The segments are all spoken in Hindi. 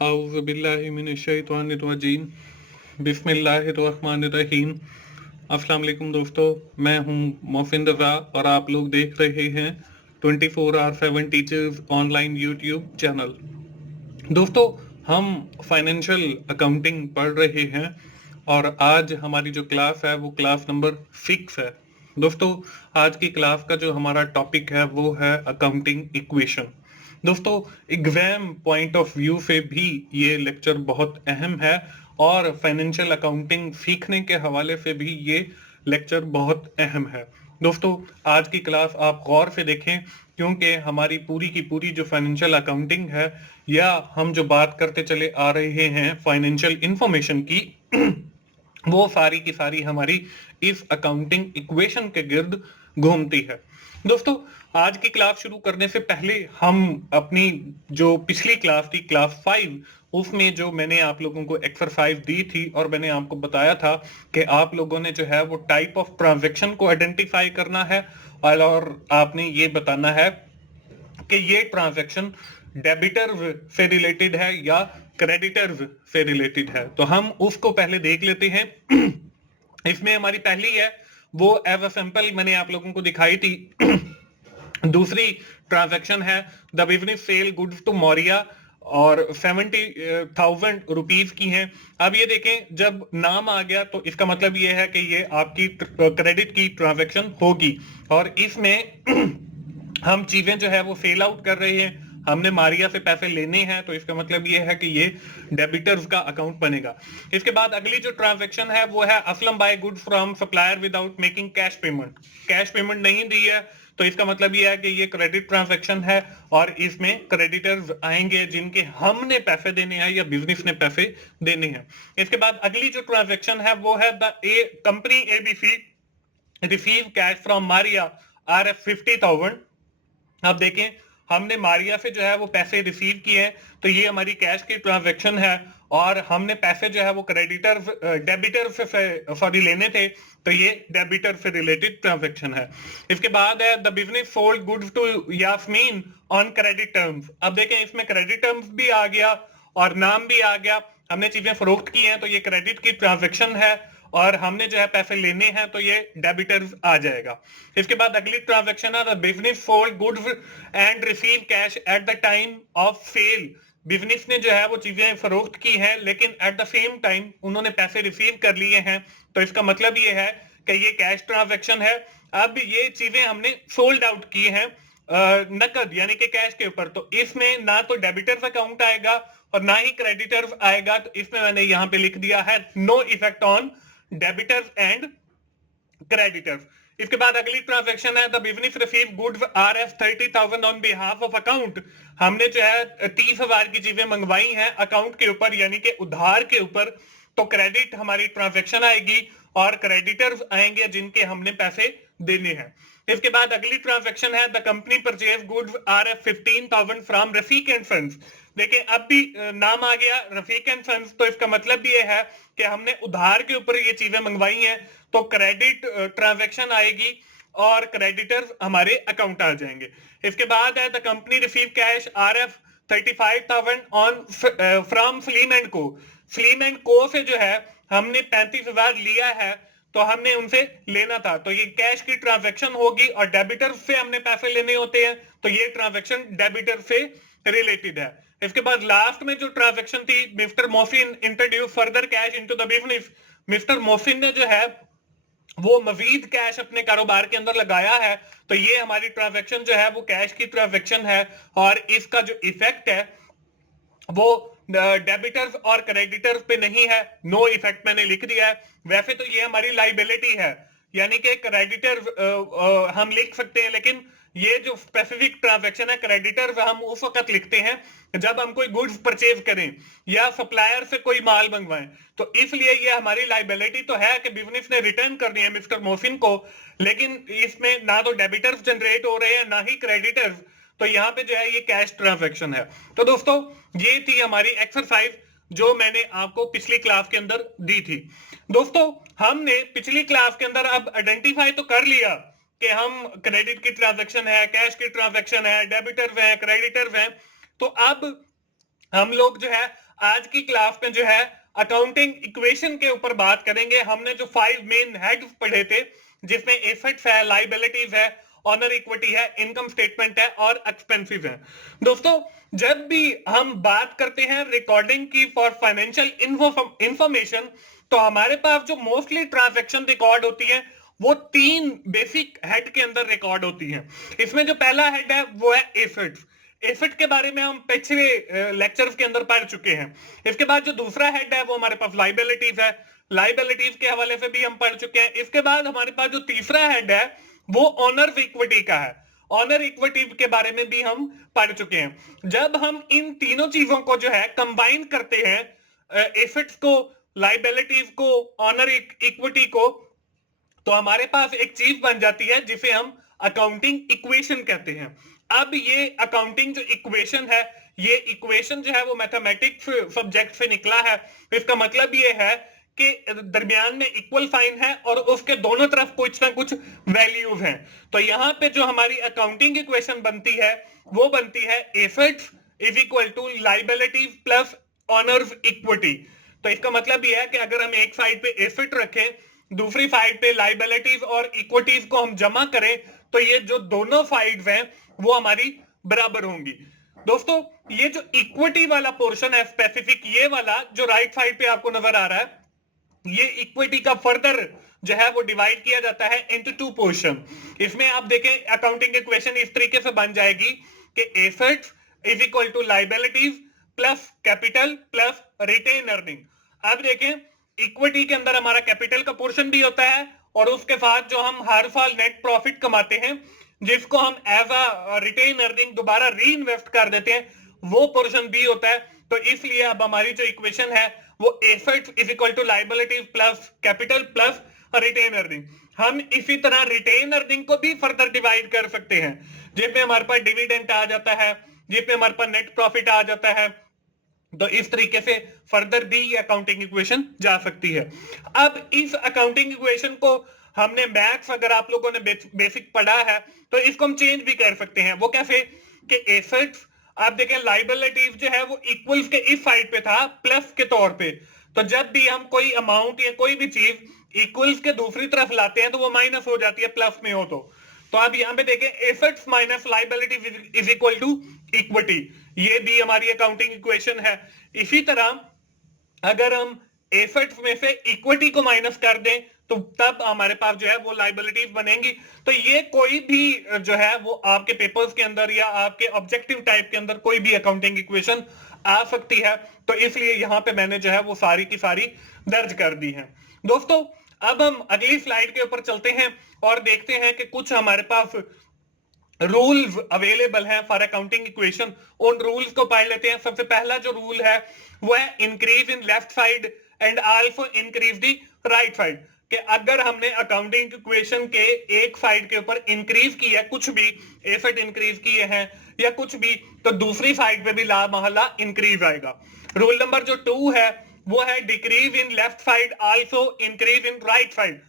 आऊज़ुबिल्लाहिमिनश्शैतानिर्रजीम बिस्मिल्लाहिर्रहमानिर्रहीम। अस्सलाम वालेकुम दोस्तों, मैं हूं मोहसिन रज़ा और आप लोग देख रहे हैं 24/7 टीचर्स ऑनलाइन यूट्यूब चैनल। दोस्तों, हम फाइनेंशियल अकाउंटिंग पढ़ रहे हैं और आज हमारी जो क्लास है वो क्लास नंबर 6 है। दोस्तों, आज की क्लास का जो हमारा टॉपिक है वो है अकाउंटिंग इक्वेशन। दोस्तों, एग्जाम पॉइंट ऑफ व्यू से भी ये लेक्चर बहुत अहम है और फाइनेंशियल अकाउंटिंग सीखने के हवाले से भी ये लेक्चर बहुत अहम है। दोस्तों, आज की क्लास आप गौर से देखें क्योंकि हमारी पूरी की पूरी जो फाइनेंशियल अकाउंटिंग है या हम जो बात करते चले आ रहे हैं फाइनेंशियल इंफॉर्मेशन की वो सारी की सारी हमारी इस अकाउंटिंग इक्वेशन के गिर्द घूमती है। दोस्तों, आज की क्लास शुरू करने से पहले हम अपनी जो पिछली क्लास थी क्लास 5 उसमें जो मैंने आप लोगों को एक्सरसाइज दी थी और मैंने आपको बताया था कि आप लोगों ने जो है वो टाइप ऑफ ट्रांजैक्शन को आइडेंटिफाई करना है और आपने ये बताना है कि ये ट्रांजैक्शन डेबिटर से रिलेटेड है या क्रेडिटर से रिलेटेड है। तो हम उसको पहले देख लेते हैं। इसमें हमारी पहली है वो एज अ सैंपल मैंने आप लोगों को दिखाई थी। दूसरी ट्रांजैक्शन है the business sell goods to Maurya और 70,000 रुपीज की हैं। अब ये देखें, जब नाम आ गया तो इसका मतलब ये है कि ये आपकी क्रेडिट की ट्रांजैक्शन होगी और इसमें हम चीजें जो है वो सेल आउट कर रहे हैं, हमने मारिया से पैसे लेने हैं, तो इसका मतलब ये है कि ये डेबिटर्स का अकाउंट बनेगा। इसके बाद अगली जो ट्रांजैक्शन है वो है Aslam buy goods from supplier without making cash payment. Cash payment नहीं दी है तो इसका मतलब ये है कि ये क्रेडिट ट्रांजैक्शन है और इसमें क्रेडिटर्स आएंगे जिनके हमने पैसे देने हैं या बिजनेस ने पैसे देने हैं। इसके बाद अगली जो ट्रांजैक्शन है वो है the company ABC receive cash from Maria R F 50,000। अब देखें, हमने मारिया से जो है वो पैसे रिसीव किए हैं तो ये हमारी कैश की ट्रांजैक्शन है और हमने पैसे जो है वो क्रेडिटर डेबिटर से सॉरी लेने थे तो ये डेबिटर से रिलेटेड ट्रांजैक्शन है। इसके बाद है the business sold goods to Yasmin on credit terms. अब देखें, इसमें क्रेडिट टर्म्स भी आ गया और नाम भी आ गया, हमने चीजें फरोख्त की हैं तो ये क्रेडिट की ट्रांजैक्शन है और हमने जो है पैसे लेने हैं तो ये डेबिटर्स आ जाएगा। इसके बाद अगली ट्रांजैक्शन है the business sold goods and receive cash at the time of sale. Business ने जो है वो चीजें फरोख्त की हैं लेकिन एट द सेम टाइम उन्होंने पैसे रिसीव कर लिए हैं तो इसका मतलब ये है कि ये कैश ट्रांजैक्शन है। अब ये चीजें हमने सोल्ड आउट की हैं नकद यानी कि कैश के ऊपर, तो इसमें ना तो डेबिटर्स अकाउंट आएगा और ना ही क्रेडिटर्स आएगा, तो इसमें मैंने यहां पे लिख दिया है no effect on debtors and creditors. इसके बाद अगली ट्रांजैक्शन है the business receive goods R F 30,000 on behalf of account. हमने जो है 30,000 की चीजें मंगवाई हैं अकाउंट के ऊपर यानी कि उधार के ऊपर, तो क्रेडिट हमारी ट्रांजैक्शन आएगी और क्रेडिटर्स आएंगे जिनके हमने पैसे देने हैं। इसके बाद अगली ट्रांजैक्शन है the company purchase goods R F 15,000 from Rafiq and sons. देखिए, अब भी नाम आ गया रफीक एंड सन्स, तो इसका मतलब ये है कि हमने उधार के ऊपर ये चीजें मंगवाई हैं तो क्रेडिट ट्रांजैक्शन आएगी और क्रेडिटर्स हमारे अकाउंट आ जाएंगे। इसके बाद है the company receive cash R F 35,000 on from slim and को। स्लीम एंड को से जो है हमने 35,000 लिया है तो हमने उनसे लेना था, तो ये कैश की ट्रांजैक्शन होगी और डेबिटर से हमने पैसे लेने होते हैं तो ये ट्रांजैक्शन डेबिटर से रिलेटेड है। इसके बाद लास्ट में जो ट्रांजैक्शन थी mister Mohsin introduce further cash into the business. Mister Mohsin ने जो है वो मजीद कैश अपने कारोबार के अंदर लगाया है तो ये हमारी ट्रांजैक्शन जो है वो कैश की ट्रांजैक्शन है और इसका जो इफेक्ट है वो डेबिटर्स और क्रेडिटर्स पे नहीं है, नो इफेक्ट मैंने लिख दिया है। वैसे तो ये हमारी लाइबिलिटी है यानी कि क्रेडिटर हम लिख सकते हैं, लेकिन ये जो स्पेसिफिक ट्रांजैक्शन है क्रेडिटर हम उस वक्त लिखते हैं जब हम कोई गुड्स परचेज करें या सप्लायर से कोई माल मंगवाएं, तो इसलिए ये हमारी लाइबिलिटी तो है कि बिजनेस ने रिटर्न करनी है मिस्टर मोहसिन को, लेकिन इसमें ना तो डेबिटर्स जनरेट हो रहे हैं ना ही क्रेडिटर्स, तो यहाँ पे जो है ये कैश ट्रांजैक्शन है। तो दोस्तों, ये थी हमारी एक्सरसाइज जो मैंने आपको पिछली क्लास के अंदर दी थी। दोस्तों, हमने पिछली क्लास के अंदर अब आइडेंटिफाई तो कर लिया कि हम क्रेडिट की ट्रांजैक्शन है, कैश की ट्रांजैक्शन है, डेबिटर है, क्रेडिटर है, तो अब हम लोग जो है आज की क्लास में जो है अकाउंटिंग इक्वेशन के ऊपर बात करेंगे। हमने जो 5 मेन हेड्स पढ़े थे, जिसमें एसेट्स है, लायबिलिटीज है, ऑनर इक्विटी है, इनकम स्टेटमेंट है और एक्सपेंसेस है। दोस्तों, जब भी हम बात करते हैं रिकॉर्डिंग की फॉर फाइनेंशियल इंफॉर्मेशन, तो हमारे पास जो मोस्टली ट्रांजैक्शन रिकॉर्ड होती है वो 3 बेसिक हेड के अंदर रिकॉर्ड होती हैं। इसमें जो पहला हेड है वो है एसेट्स। एसेट के बारे में हम पिछले लेक्चर्स के अंदर पढ़ चुके हैं। इसके बाद जो दूसरा हेड है वो हमारे पास लायबिलिटीज है। लायबिलिटीज के हवाले से भी हम पढ़ चुके हैं। इसके बाद हमारे पास जो तीसरा हेड है वो ऑनर इक्विटी का है। ऑनर इक्विटी के बारे में भी हम पढ़ चुके हैं। जब हम इन तीनों चीजों को जो है कंबाइन करते हैं, एसेट्स को, लायबिलिटीज को, ऑनर इक्विटी को, तो हमारे पास एक चीज बन जाती है जिसे हम अकाउंटिंग इक्वेशन कहते हैं। अब ये अकाउंटिंग जो इक्वेशन है, ये इक्वेशन जो है वो मैथमेटिक्स सब्जेक्ट से निकला है। इसका मतलब ये है कि दरमियान में इक्वल साइन है और उसके दोनों तरफ कुछ ना कुछ वैल्यूज हैं। तो यहाँ पे जो हमारी अकाउंटिंग इक्वेशन बनती है वो बनती है assets is equal to liabilities plus owners equity. तो इसका मतलब ये है कि अगर हम एक साइड पे एसेट रखें, दूसरी साइड पे लायबिलिटीज और इक्विटीज को हम जमा करें, तो ये जो दोनों साइड्स हैं वो हमारी बराबर होंगी। दोस्तों, ये जो इक्विटी वाला पोर्शन है स्पेसिफिक, ये वाला जो राइट साइड पे आपको नजर आ रहा है, ये इक्विटी का फर्दर जो है वो डिवाइड किया जाता है इनटू 2 पोर्शन। इसमें आप देखें अकाउंटिंग इक्वेशन इस तरीके से बन जाएगी कि assets is equal to liabilities plus capital plus retain earning. अब देखें इक्विटी के अंदर हमारा कैपिटल का पोर्शन भी होता है और उसके साथ जो हम हर साल नेट प्रॉफिट कमाते हैं, जिसको हम एज अ रिटेन अर्निंग दोबारा री इन्वेस्ट कर देते हैं, वो पोर्शन भी होता है। तो इसलिए अब हमारी जो इक्वेशन है वो assets is equal to liabilities plus capital plus retain earning. हम इसी तरह रिटेन अर्निंग को भी फर्दर डिवाइड कर सकते हैं, जिसमें हमारे पास डिविडेंड आ जाता है, जिसमें हमारे पास नेट प्रॉफिट आ जाता है। तो इस तरीके से फर्दर भी ये अकाउंटिंग इक्वेशन जा सकती है। अब इस अकाउंटिंग इक्वेशन को हमने मैथ्स, अगर आप लोगों ने बेसिक पढ़ा है, तो इसको हम चेंज भी कर सकते हैं। वो कैसे कि एसेट्स, आप देखें लायबिलिटीज जो है वो इक्वल्स के इस साइड पे था प्लस के तौर पे, तो जब भी हम कोई अमाउंट या कोई भी चीज इक्वल्स के दूसरी तरफ लाते हैं तो वो माइनस हो जाती है प्लस में हो। तो अब यहां पे देखें assets minus liability is equal to equity, ये भी हमारी अकाउंटिंग इक्वेशन है। इसी तरह अगर हम एसेट्स में से इक्विटी को माइनस कर दें तो तब हमारे पास जो है वो लायबिलिटीज बनेंगी। तो ये कोई भी जो है वो आपके पेपर्स के अंदर या आपके ऑब्जेक्टिव टाइप के अंदर कोई भी अकाउंटिंग इक्वेशन आ सकती है। तो इसलिए यहां पे मैंने जो है वो सारी की सारी दर्ज कर दी है। दोस्तों, अब हम अगली स्लाइड के ऊपर चलते हैं और देखते हैं कि कुछ हमारे पास रूल्स अवेलेबल हैं फॉर अकाउंटिंग इक्वेशन। उन रूल्स को पढ़ लेते हैं। सबसे पहला जो रूल है वो है increase in left side and also increase the right side. कि अगर हमने अकाउंटिंग इक्वेशन के एक साइड के ऊपर इंक्रीज किया, कुछ भी एसेट इंक्रीज किए हैं या कुछ भी, तो दूसरी साइड पे भी ला महला इंक्रीज आएगा। रूल नंबर जो 2 है वो है decrease in left side also increase in right side.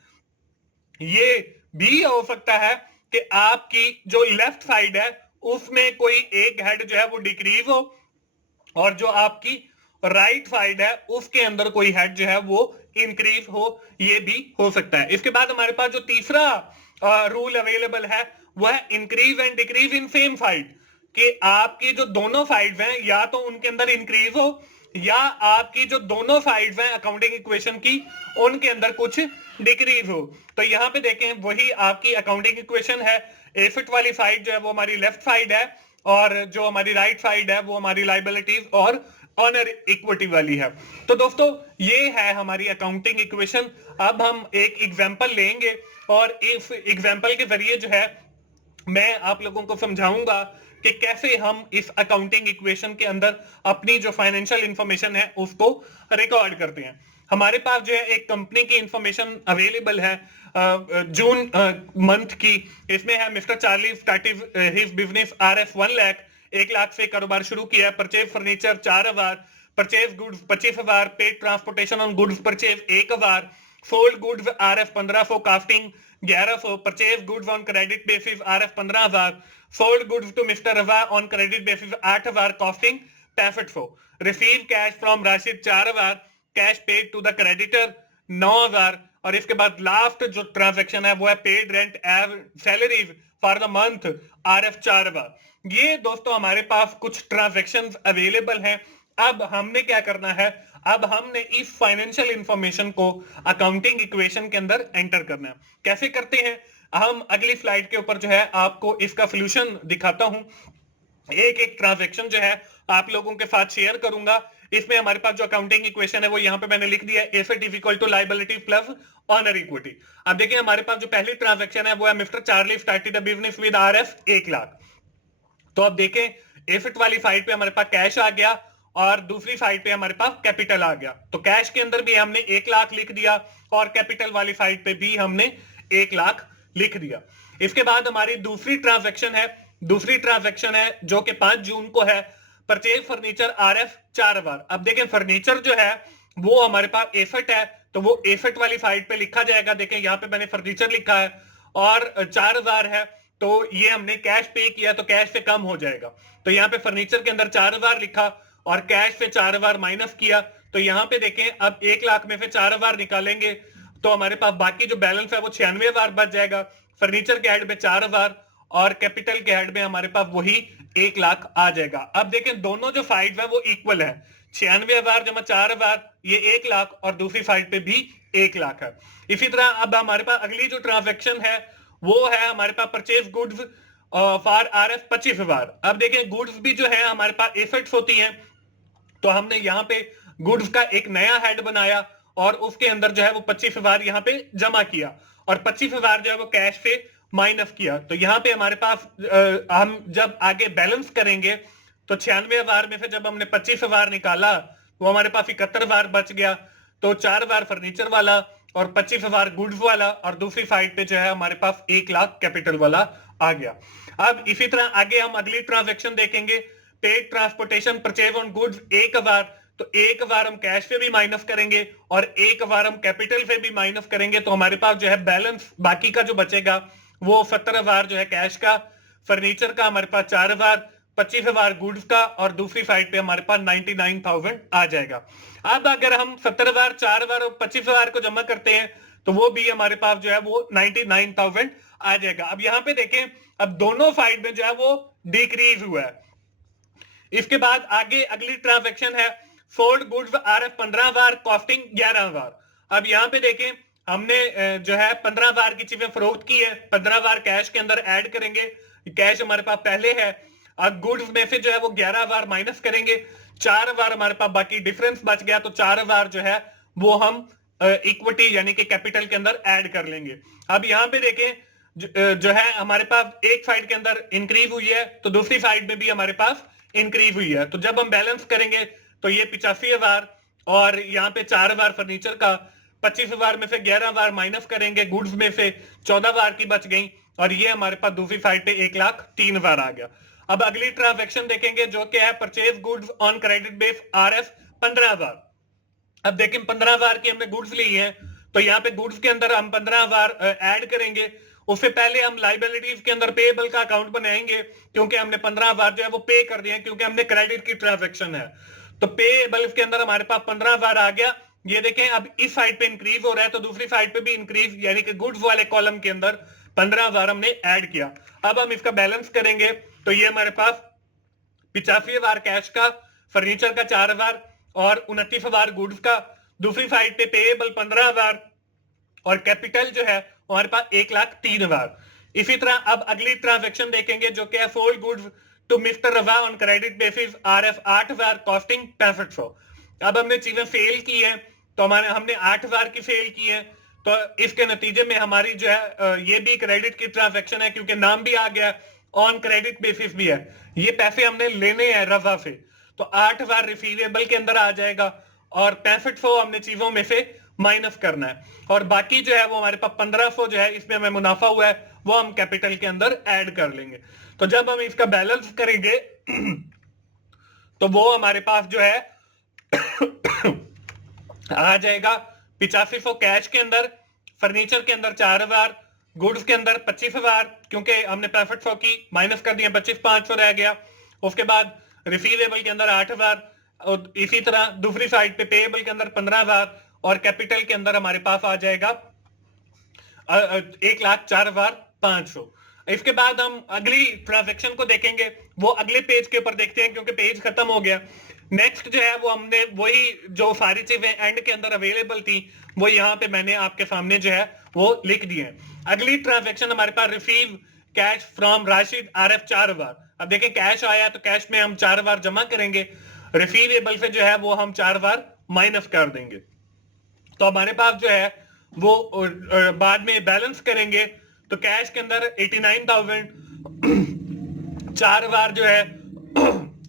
ये भी हो सकता है कि आपकी जो लेफ्ट साइड है उसमें कोई एक हेड जो है वो डिक्रीज हो और जो आपकी राइट साइड है उसके अंदर कोई हेड जो है वो इंक्रीज हो, ये भी हो सकता है। इसके बाद हमारे पास जो तीसरा रूल अवेलेबल है वो है increase and decrease in same side. कि आपकी जो दोनों साइड्स हैं या तो उनके अंदर इंक्रीज हो या आपकी जो दोनों साइड्स हैं अकाउंटिंग इक्वेशन की उनके अंदर कुछ डिक्रीज हो। तो यहाँ पे देखें वही आपकी अकाउंटिंग इक्वेशन है। एसेट वाली साइड जो है वो हमारी लेफ्ट साइड है और जो हमारी राइट साइड है वो हमारी लायबिलिटीज और ऑनर इक्विटी वाली है। तो दोस्तों, ये है हमारी अकाउंटिंग इक्वेशन। अब हम एक एग्जांपल लेंगे और इस एग्जांपल के जरिए जो है मैं आप लोगों को समझाऊंगा कि कैसे हम इस अकाउंटिंग इक्वेशन के अंदर अपनी जो फाइनेंशियल इंफॉर्मेशन है उसको रिकॉर्ड करते हैं। हमारे पास जो है एक कंपनी की इंफॉर्मेशन अवेलेबल है जून मंथ की। इसमें है mister Charlie started his business RS 1 lakh, 1 lakh से कारोबार शुरू किया। Purchase furniture 4000, purchase goods 25,000, paid transportation on goods purchase 1000, sold goods RS 1500, costing 1100, purchase goods on credit basis RS 15,000, sold goods to mister Raza on credit basis 8,000, costing 6500, receive cash from Rashid 4000, cash paid to the creditor 9000, और इसके बाद लास्ट जो ट्रांजैक्शन है वो है paid rent salaries for the month RF 4000। ये दोस्तों हमारे पास कुछ ट्रांजैक्शंस अवेलेबल हैं। अब हमने क्या करना है, अब हमने इस फाइनेंशियल इंफॉर्मेशन को अकाउंटिंग इक्वेशन के अंदर एंटर करना है। कैसे करते हैं, हम अगली स्लाइड के ऊपर जो है आपको इसका सोल्यूशन दिखाता हूं। एक एक ट्रांजैक्शन जो है आप लोगों के साथ शेयर करूंगा। इसमें हमारे पास जो अकाउंटिंग इक्वेशन है वो यहाँ पे मैंने लिख दिया है, asset is equal to liability plus owner equity. अब देखिए हमारे पास जो पहली ट्रांजैक्शन है वो है mister Charlie started a business with RF 1 lakh. तो अब देखें एसेट वाली साइड पे हमारे पास कैश आ गया और दूसरी साइड पे हमारे पास कैपिटल आ गया। तो कैश के अंदर भी हमने 1 लाख लिख दिया और कैपिटल वाली साइड पे भी हमने 1 लाख लिख दिया। इसके बाद हमारी दूसरी ट्रांजैक्शन है जो कि 5 जून को है, परचेज फर्नीचर RF 4000। अब देखें फर्नीचर जो है वो हमारे पास एसेट है, तो वो एसेट वाली साइड पे लिखा जाएगा। देखें यहाँ पे मैंने फर्नीचर लिखा है और 4000 है, तो ये हमने कैश पे किया तो कैश से कम हो जाएगा। तो यहाँ पे फर्नीचर के अंदर 4000 लिखा और कैश से 4000 माइनस किया, तो यहाँ पे देखें अब 1 लाख में से 4000 निकालेंगे तो हमारे पास बाकी जो बैलेंस है वो 96,000 बच जाएगा। फर्नीचर के हेड में 4000 और कैपिटल के हेड में हमारे पास वही 1 लाख आ जाएगा। अब देखें दोनों जो साइड है वो इक्वल है, 96,000 जमा 4000 ये 1 लाख और दूसरी साइड पे भी 1 लाख है। इसी तरह अब हमारे पास अगली जो ट्रांजैक्शन है वो है हमारे पास परचेज गुड्स फॉर RF 25,000। अब देखें गुड्स भी जो है हमारे पास एसेट्स होती हैं, तो हमने यहाँ पे गुड्स का एक नया हेड बनाया और उसके अंदर जो है वो 25,000 यहाँ पे जमा किया और 25,000 जो है वो कैश से माइनस किया। तो यहाँ पे हमारे पास हम जब आगे बैलेंस करेंगे तो 96,000 में से जब हमने 25,000 निकाला वो हमारे पास 71,000 बच गया। तो 4,000 फर्नीचर वाला और 25,000 गुड्स वाला और दूसरी साइड पे जो है हमारे पास 1 लाख कैपिटल वाला आ गया। अब इसी तरह आगे हम अगली ट्रांजैक्शन देखेंगे, paid transportation purchase on goods 1,000। तो 1,000 हम कैश से भी माइनस करेंगे और 1,000 हम कैपिटल से भी माइनस करेंगे, तो हमारे पास जो है बैलेंस बाकी का जो बचेगा वो 70,000 जो है कैश का, फर्नीचर का हमारे पास 4,000, 25,000 गुड्स का और दूसरी साइड पे हमारे पास 99,000 आ जाएगा। अब अगर हम 70,000, 4,000 और 25,000 को जमा करते हैं तो वो भी हमारे पास जो है वो 99,000 आ जाएगा। अब यहाँ पे देखें अब दोनों साइड में जो है वो डिक्रीज हुआ है। इसके बाद आगे अगली ट्रांजैक्शन है सोल्ड गुड्स RF 15,000, कॉस्टिंग 11,000। अब यहाँ पे देखें हमने जो है 15,000 की चीजें फरोख्त की है, 15,000 कैश के अंदर ऐड करेंगे, कैश हमारे पास पहले है। अब गुड्स में से जो है वो 11,000 माइनस करेंगे, 4,000 हमारे पास बाकी डिफरेंस बच गया, तो 4,000 जो है वो हम इक्विटी यानी कि कैपिटल के अंदर ऐड कर लेंगे। अब यहाँ पे देखें जो है हमारे पास एक साइड के अंदर इंक्रीज हुई है तो दूसरी साइड में भी हमारे पास इंक्रीज हुई है। तो जब हम बैलेंस करेंगे तो ये 85,000 और यहाँ पे 4,000 फर्नीचर का, 25,000 में से 11,000 माइनस करेंगे, गुड्स में से 14,000 की बच गई और ये हमारे पास दूसरी साइड पे 1,03,000 आ गया। अब अगली ट्रांजैक्शन देखेंगे जो कि है purchase goods on credit base RF 15,000। अब देखें 15,000 की हमने गुड्स ली है, तो यहाँ पे गुड्स के अंदर हम 15,000 ऐड करेंगे। उससे पहले हम लाइबिलिटीज के अंदर पेएबल का अकाउंट बनाएंगे क्योंकि हमने 15,000 जो है वो पे कर दिए हैं क्योंकि हमने क्रेडिट की ट्रांजैक्शन है। तो पेएबल के अंदर हमारे पास 15,000 आ गया। ये देखें अब इस साइड पे इंक्रीज हो रहा है तो दूसरी साइड पे भी इंक्रीज, यानी कि गुड्स वाले कॉलम के अंदर 15,000 हमने ऐड किया। अब हम इसका बैलेंस करेंगे तो ये हमारे पास 85,000 कैश का, फर्नीचर का 4,000 और 29,000 गुड्स का, दूसरी साइड पे पेएबल 15,000 और कैपिटल जो है हमारे पास 1,03,000। इसी तरह अब अगली ट्रांजैक्शन देखेंगे जो कि है sold goods to mister Raza on credit basis RF 8,000, costing 6500। अब हमने चीजें फेल की है तो हमने 8,000 की फेल की है, तो इसके नतीजे में हमारी जो है ये भी क्रेडिट की ट्रांजैक्शन है क्योंकि नाम भी आ गया, ऑन क्रेडिट बेसिस भी है। ये पैसे हमने लेने हैं रजा से, तो 8,000 रिसीवेबल के अंदर आ जाएगा और 6500 हमने चीजों में से माइनस करना है और बाकी जो है वो हमारे पास 1,500 जो है इसमें हमें मुनाफा हुआ है वो हम कैपिटल के अंदर ऐड कर लेंगे। तो जब हम इसका बैलेंस करेंगे तो वो हमारे पास जो है आ जाएगा 8500 कैश के अंदर, फर्नीचर के अंदर 4,000, गुड्स के अंदर 25,000 क्योंकि हमने 6500 की माइनस कर दिया, 25,500 रह गया। उसके बाद रिसीवेबल के अंदर 8,000, और इसी तरह दूसरी साइड पे पेएबल के अंदर 15,000 और कैपिटल के अंदर हमारे पास आ जाएगा 1,04,500। इसके बाद हम अगली ट्रांजैक्शन को देखेंगे, वो अगले पेज के ऊपर देखते हैं क्योंकि पेज खत्म हो गया। नेक्स्ट जो है वो हमने वही जो सारी चीजें एंड के अंदर अवेलेबल थी वो यहाँ पे मैंने आपके सामने जो है वो लिख दी है। अगली ट्रांजैक्शन हमारे पास receive cash from Rashid RF 4,000। अब देखें कैश आया तो कैश में हम 4,000 जमा करेंगे, रिसीवेबल से जो है वो हम 4,000 माइनस कर देंगे। तो हमारे पास जो है वो बाद में बैलेंस करेंगे तो कैश के अंदर 89,000, 4,000 जो है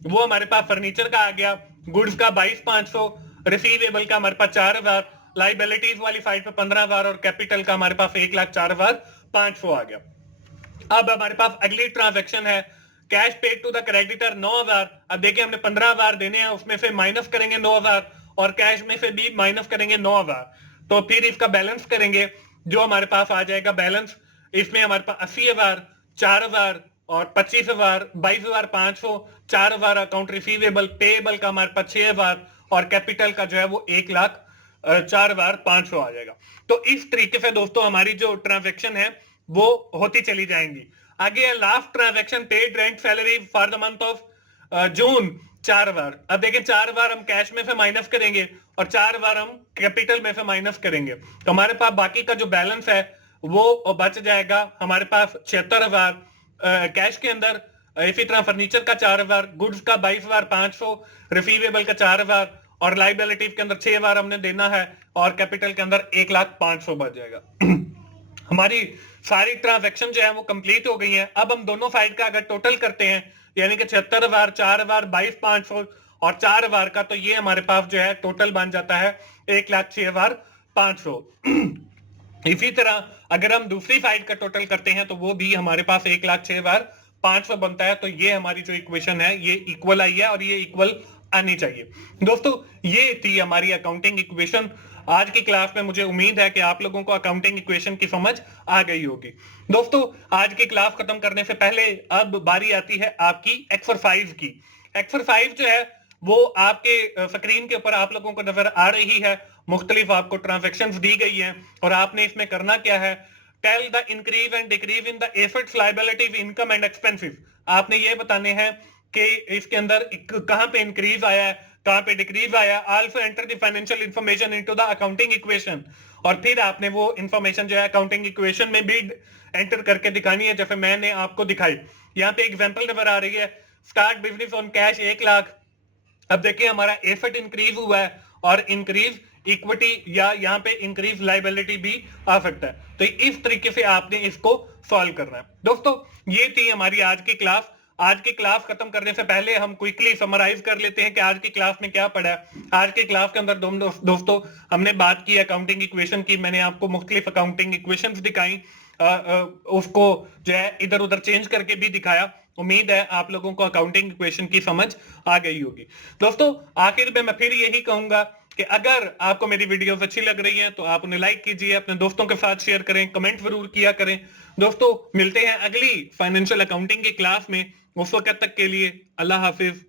वो हमारे पास फर्नीचर का आ गया, गुड्स का 22,500, रिसीवेबल का हमारे पास 4,000, लाइबिलिटीज वाली साइड पे 15,000 और कैपिटल का हमारे पास 1,04,500 आ गया। अब हमारे पास अगली ट्रांजैक्शन है cash paid to the creditor 9,000। अब देखिए हमने 15,000 देने हैं, उसमें से माइनस करेंगे 9,000 और कैश में से भी माइनस करेंगे 9,000, तो फिर इसका बैलेंस करेंगे जो हमारे पास आ जाएगा बैलेंस। इसमें हमारे पास 80,000, 4,000 और 25,000, 22,500, 4,000 अकाउंट रिसीवेबल, पेएबल का हमारे पास 6,000 और कैपिटल का जो है वो 1,04,500 आ जाएगा। तो इस तरीके से दोस्तों हमारी जो ट्रांजैक्शन है वो होती चली जाएंगी। आगे last transaction paid rent salary for the month of June 4,000। अब देखें 4,000 हम कैश में से माइनस करेंगे और 4,000 हम कैपिटल में से माइनस करेंगे, तो हमारे पास बाकी का जो बैलेंस है वो बच जाएगा हमारे पास 76,000 कैश के अंदर। इसी तरह फर्नीचर का 4,000, गुड्स का 22,500, रिसीवेबल का 4,000 और लाइबिलिटीज के अंदर 6,000 हमने देना है और कैपिटल के अंदर 1,05,000 बच जाएगा। हमारी सारी ट्रांजैक्शन जो है वो कंप्लीट हो गई है। अब हम दोनों साइड का अगर टोटल करते हैं यानी कि 76,000, 4,000, 22,500 और 4,000 का, तो ये हमारे पास जो है टोटल बन जाता है 1,06,500। इसी तरह अगर हम दूसरी साइड का टोटल करते हैं तो वो भी हमारे पास 1,06,500 बनता है। तो ये हमारी जो इक्वेशन है ये इक्वल आई है और ये इक्वल आनी चाहिए। दोस्तों ये थी हमारी अकाउंटिंग इक्वेशन। आज की क्लास में मुझे उम्मीद है कि आप लोगों को अकाउंटिंग इक्वेशन की समझ आ गई होगी। दोस्तों आज की क्लास खत्म करने से पहले अब बारी आती है आपकी एक्सरसाइज की। एक्सरसाइज जो है वो आपके स्क्रीन के ऊपर आप लोगों को नजर आ रही है। मुख्तलिफ आपको ट्रांजैक्शंस दी गई हैं और आपने इसमें करना क्या है, tell the increase and decrease in the assets, liabilities, income and expenses. आपने ये बताने हैं कि इसके अंदर कहां पे इंक्रीज आया है, कहां पे डिक्रीज आया। Also enter the financial information into the accounting equation, और फिर आपने वो इंफॉर्मेशन जो है अकाउंटिंग इक्वेशन में भी एंटर करके दिखानी है जैसे मैंने आपको दिखाई। यहाँ पे एग्जांपल नजर आ रही है, स्टार्ट बिजनेस ऑन कैश 1,00,000। अब देखिए हमारा एसेट इंक्रीज हुआ है और इंक्रीज इक्विटी या यहाँ पे इंक्रीज लाइबिलिटी भी आ सकता है। तो इस तरीके से आपने इसको सॉल्व करना है। दोस्तों ये थी हमारी आज की क्लास। आज की क्लास खत्म करने से पहले हम क्विकली समराइज कर लेते हैं कि आज की क्लास में क्या पढ़ा है। आज की क्लास के अंदर दोस्तों हमने बात की अकाउंटिंग इक्वेशन की। मैंने आपको मुख्तलिफ अकाउंटिंग इक्वेशंस दिखाई, उसको जो है इधर उधर चेंज करके भी दिखाया। उम्मीद है आप लोगों को अकाउंटिंग इक्वेशन की समझ आ गई होगी। दोस्तों आखिर में मैं फिर यही कहूंगा कि अगर आपको मेरी वीडियोस अच्छी लग रही हैं तो आप उन्हें लाइक कीजिए, अपने दोस्तों के साथ शेयर करें, कमेंट जरूर किया करें। दोस्तों मिलते हैं अगली फाइनेंशियल अकाउंटिंग की क्लास में। उस वक्त तक के लिए अल्लाह हाफिज।